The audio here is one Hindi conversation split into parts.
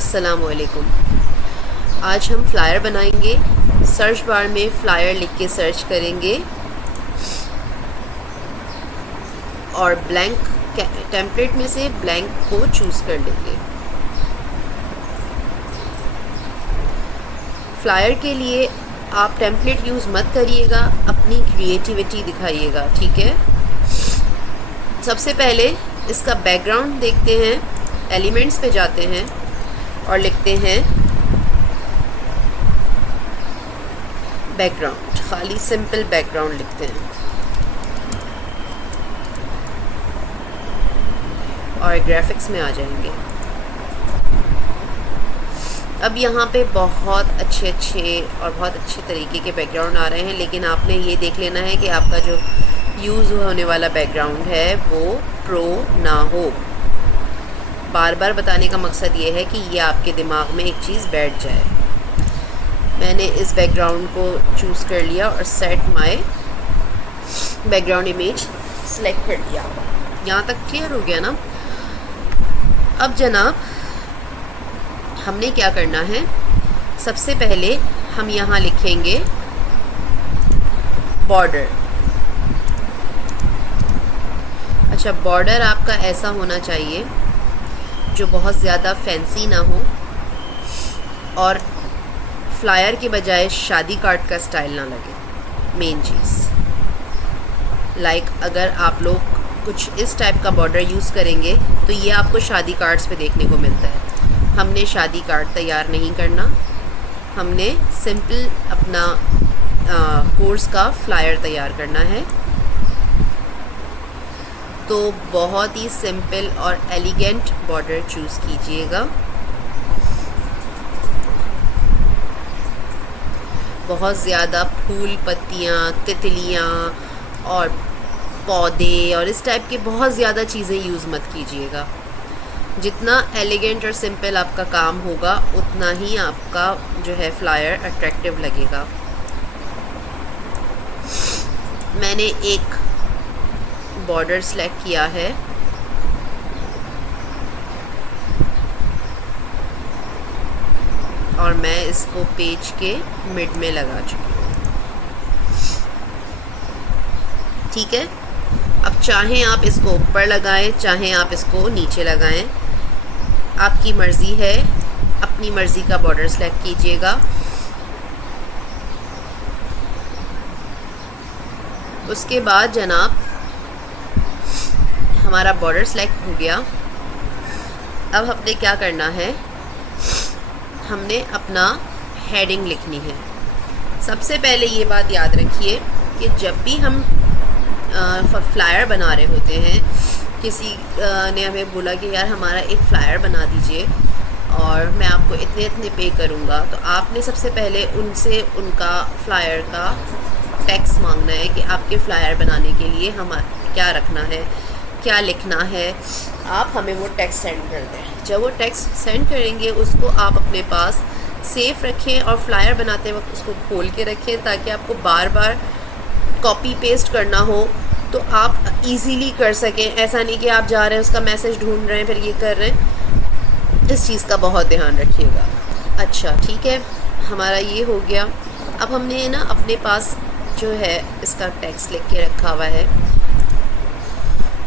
अस्सलामुअलैकुम। आज हम फ्लायर बनाएंगे। सर्च बार में फ्लायर लिख के सर्च करेंगे और ब्लैंक टेम्पलेट में से ब्लैंक को चूज़ कर लेंगे। फ्लायर के लिए आप टेम्पलेट यूज़ मत करिएगा, अपनी क्रिएटिविटी दिखाइएगा, ठीक है। सबसे पहले इसका बैकग्राउंड देखते हैं, एलिमेंट्स पे जाते हैं और लिखते हैं बैकग्राउंड, खाली सिंपल बैकग्राउंड लिखते हैं और ग्राफिक्स में आ जाएंगे। अब यहाँ पे बहुत अच्छे और बहुत अच्छे तरीके के बैकग्राउंड आ रहे हैं, लेकिन आपने ये देख लेना है कि आपका जो यूज़ होने वाला बैकग्राउंड है वो प्रो ना हो। बार बार बताने का मकसद ये है कि ये आपके दिमाग में एक चीज़ बैठ जाए। मैंने इस बैकग्राउंड को चूज़ कर लिया और set my background image select कर दिया। यहाँ तक क्लियर हो गया ना। अब जनाब हमने क्या करना है, सबसे पहले हम यहाँ लिखेंगे बॉर्डर। अच्छा, बॉर्डर आपका ऐसा होना चाहिए जो बहुत ज़्यादा फैंसी ना हो और फ्लायर के बजाय शादी कार्ड का स्टाइल ना लगे। मेन चीज़ अगर आप लोग कुछ इस टाइप का बॉर्डर यूज़ करेंगे तो ये आपको शादी कार्ड्स पे देखने को मिलता है। हमने शादी कार्ड तैयार नहीं करना, हमने सिंपल अपना कोर्स का फ्लायर तैयार करना है। तो बहुत ही सिंपल और एलिगेंट बॉर्डर चूज़ कीजिएगा। बहुत ज़्यादा फूल, पत्तियाँ, तितलियाँ और पौधे और इस टाइप के बहुत ज़्यादा चीज़ें यूज़ मत कीजिएगा। जितना एलिगेंट और सिंपल आपका काम होगा उतना ही आपका जो है फ्लायर अट्रैक्टिव लगेगा। मैंने एक बॉर्डर सेलेक्ट किया है और मैं इसको पेज के मिड में लगा चुकी हूँ, ठीक है। अब चाहें आप इसको ऊपर लगाएं, चाहें आप इसको नीचे लगाएं, आपकी मर्ज़ी है। अपनी मर्ज़ी का बॉर्डर सेलेक्ट कीजिएगा। उसके बाद जनाब हमारा बॉर्डर सेलेक्ट हो गया। अब हमने क्या करना है, हमने अपना हेडिंग लिखनी है। सबसे पहले ये बात याद रखिए कि जब भी हम फ्लायर बना रहे होते हैं, किसी ने हमें बोला कि यार हमारा एक फ़्लायर बना दीजिए और मैं आपको इतने इतने पे करूँगा, तो आपने सबसे पहले उनसे उनका फ़्लायर का टेक्स्ट मांगना है कि आपके फ़्लायर बनाने के लिए हम क्या रखना है, क्या लिखना है। आप हमें वो टेक्स्ट सेंड कर दें। जब वो टेक्स्ट सेंड करेंगे उसको आप अपने पास सेफ रखें और फ्लायर बनाते वक्त उसको खोल के रखें, ताकि आपको बार बार कॉपी पेस्ट करना हो तो आप इजीली कर सकें। ऐसा नहीं कि आप जा रहे हैं, उसका मैसेज ढूंढ रहे हैं, फिर ये कर रहे हैं। इस चीज़ का बहुत ध्यान रखिएगा। अच्छा, ठीक है, हमारा ये हो गया। अब हमने ना अपने पास जो है इसका टेक्स्ट लिख के रखा हुआ है।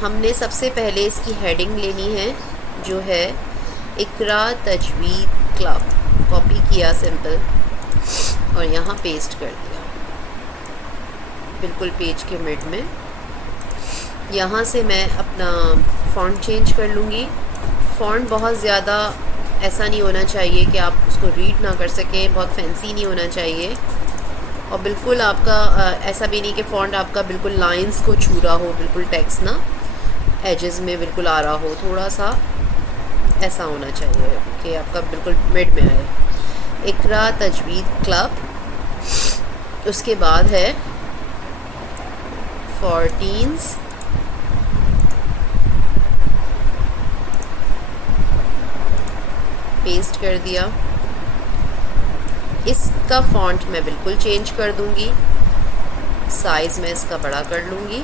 हमने सबसे पहले इसकी हेडिंग लेनी है जो है इकरा तजवीद क्लब। कॉपी किया सिंपल और यहाँ पेस्ट कर दिया बिल्कुल पेज के मिड में। यहाँ से मैं अपना फ़ॉन्ट चेंज कर लूँगी। फ़ॉन्ट बहुत ज़्यादा ऐसा नहीं होना चाहिए कि आप उसको रीड ना कर सकें, बहुत फैंसी नहीं होना चाहिए और बिल्कुल आपका ऐसा भी नहीं कि फ़ॉन्ट आपका बिल्कुल लाइंस को छू रहा हो, बिल्कुल टेक्स्ट ना एजेस में बिल्कुल आ रहा हो। थोड़ा सा ऐसा होना चाहिए कि आपका बिल्कुल मिड में आए। इकरा तजवीद क्लब, उसके बाद है 14s पेस्ट कर दिया। इसका फ़ॉन्ट मैं बिल्कुल चेंज कर दूंगी, साइज़ मैं इसका बड़ा कर लूँगी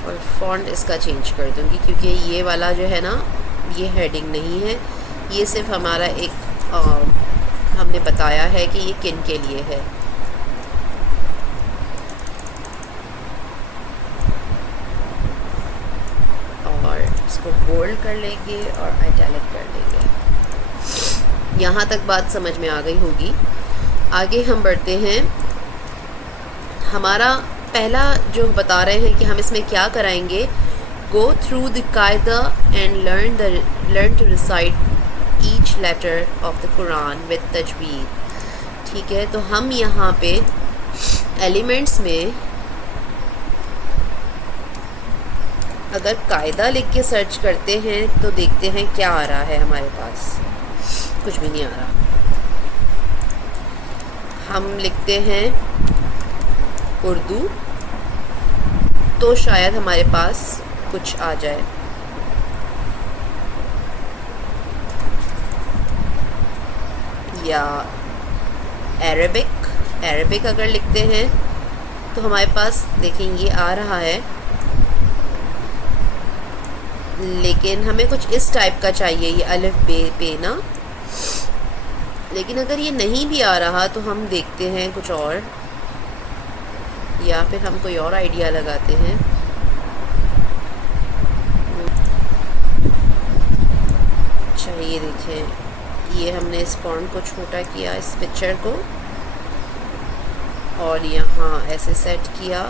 और फ़ॉन्ट इसका चेंज कर दूँगी, क्योंकि ये वाला जो है ना ये हेडिंग नहीं है, ये सिर्फ हमारा एक हमने बताया है कि ये किन के लिए है। और इसको बोल्ड कर लेंगे और आइटैलिक कर लेंगे। यहाँ तक बात समझ में आ गई होगी। आगे हम बढ़ते हैं। हमारा पहला जो बता रहे हैं कि हम इसमें क्या कराएंगे, go through the qaida and learn to recite each letter of the Quran with tajweed। ठीक है, तो हम यहाँ पे एलिमेंट्स में अगर कायदा लिख के सर्च करते हैं तो देखते हैं क्या आ रहा है हमारे पास। कुछ भी नहीं आ रहा। हम लिखते हैं उर्दू तो शायद हमारे पास कुछ आ जाए। या अरबिक अगर लिखते हैं तो हमारे पास देखेंगे आ रहा है, लेकिन हमें कुछ इस टाइप का चाहिए, ये अलिफ बे पे ना। लेकिन अगर ये नहीं भी आ रहा तो हम देखते हैं कुछ और, या फिर हम कोई और आइडिया लगाते हैं। अच्छा ये देखें, ये हमने इस फॉन्ट को छोटा किया, इस पिक्चर को, और यहाँ ऐसे सेट किया।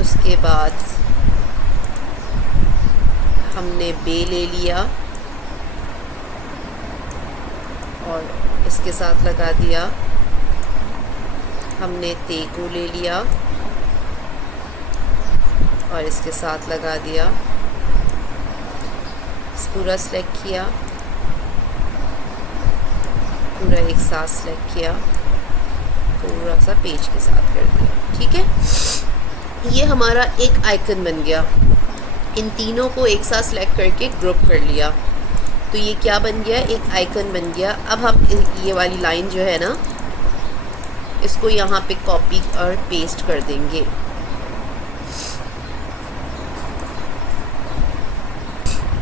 उसके बाद हमने बे ले लिया और इसके साथ लगा दिया। हमने ते को ले लिया और इसके साथ लगा दिया। पूरा सेलेक्ट किया, पूरा एक साथ सेलेक्ट किया, पूरा सा पेज के साथ कर दिया। ठीक है, ये हमारा एक आइकन बन गया। इन तीनों को एक साथ सेलेक्ट करके ग्रुप कर लिया तो ये क्या बन गया, एक आइकन बन गया। अब हम ये वाली लाइन जो है ना, इसको यहाँ पे कॉपी और पेस्ट कर देंगे।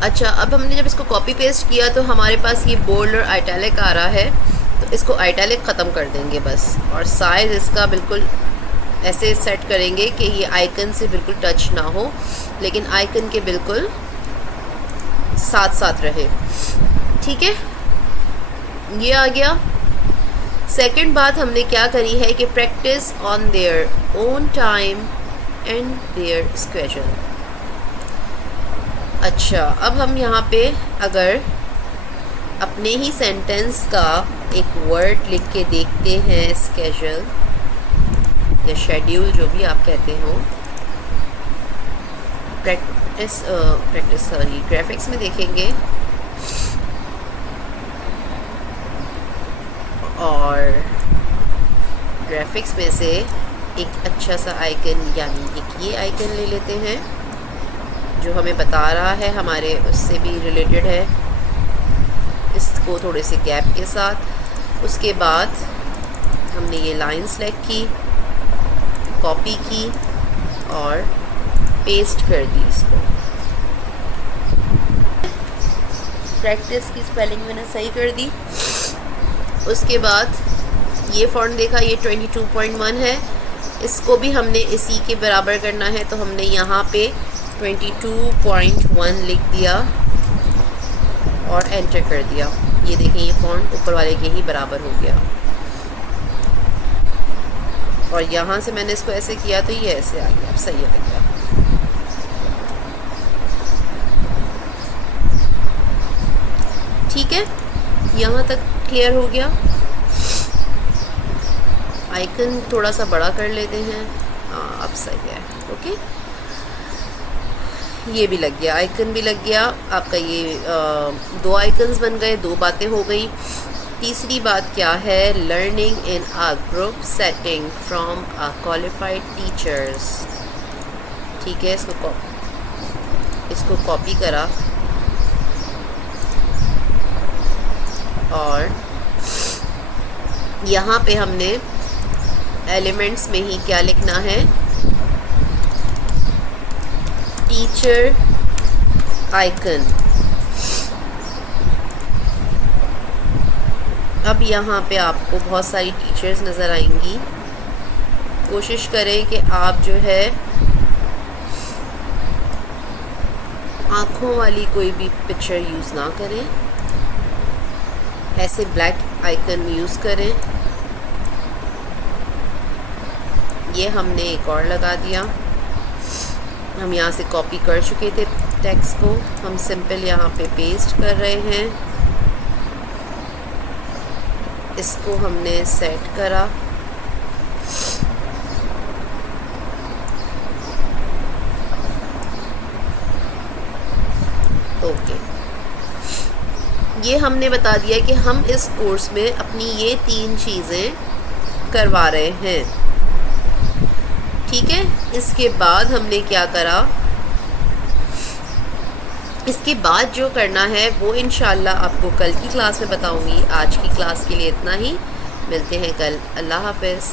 अच्छा, अब हमने जब इसको कॉपी पेस्ट किया तो हमारे पास ये बोल्ड और आइटैलिक आ रहा है, तो इसको आइटैलिक ख़त्म कर देंगे बस। और साइज़ इसका बिल्कुल ऐसे सेट करेंगे कि ये आइकन से बिल्कुल टच ना हो, लेकिन आइकन के बिल्कुल साथ साथ रहे। ठीक है, ये आ गया। सेकंड बात हमने क्या करी है कि practice on their own time and their schedule. अच्छा, अब हम यहाँ पे अगर अपने ही सेंटेंस का एक वर्ड लिख के देखते हैं, स्केड्यूल या शेड्यूल जो भी आप कहते हो, ग्राफिक्स में देखेंगे और ग्राफिक्स में से एक अच्छा सा आइकन, यानी एक ये आइकन ले लेते हैं जो हमें बता रहा है, हमारे उससे भी रिलेटेड है। इसको थोड़े से गैप के साथ, उसके बाद हमने ये लाइन सेलेक्ट की, कॉपी की और पेस्ट कर दी इसको। प्रैक्टिस की स्पेलिंग मैंने सही कर दी। उसके बाद ये फॉन्ट देखा, ये 22.1 है, इसको भी हमने इसी के बराबर करना है, तो हमने यहाँ पे 22.1 लिख दिया और एंटर कर दिया। ये देखें, ये फॉन्ट ऊपर वाले के ही बराबर हो गया। और यहाँ से मैंने इसको ऐसे किया तो ये ऐसे आ गया, अब सही आ गया। ठीक है, यहाँ तक क्लियर हो गया। आइकन थोड़ा सा बड़ा कर लेते हैं। हाँ, अब सही है। ओके, ये भी लग गया, आइकन भी लग गया आपका। ये 2 आइकन्स बन गए, 2 बातें हो गई। तीसरी बात क्या है, learning in a group setting from a qualified teachers. ठीक है, इसको कॉपी करा और यहाँ पे हमने एलिमेंट्स में ही क्या लिखना है, टीचर आइकन। अब यहाँ पे आपको बहुत सारी टीचर्स नज़र आएंगी। कोशिश करें कि आप जो है आँखों वाली कोई भी पिक्चर यूज़ ना करें, ऐसे ब्लैक आइकन यूज़ करें। ये हमने एक और लगा दिया। हम यहाँ से कॉपी कर चुके थे टेक्स्ट को, हम सिंपल यहाँ पे पेस्ट कर रहे हैं। इसको हमने सेट करा। ओके, ये हमने बता दिया कि हम इस कोर्स में अपनी ये 3 चीज़ें करवा रहे हैं। ठीक है, इसके बाद हमने क्या करा, इसके बाद जो करना है वो इंशाल्लाह आपको कल की क्लास में बताऊंगी। आज की क्लास के लिए इतना ही, मिलते हैं कल। अल्लाह हाफ़िज़।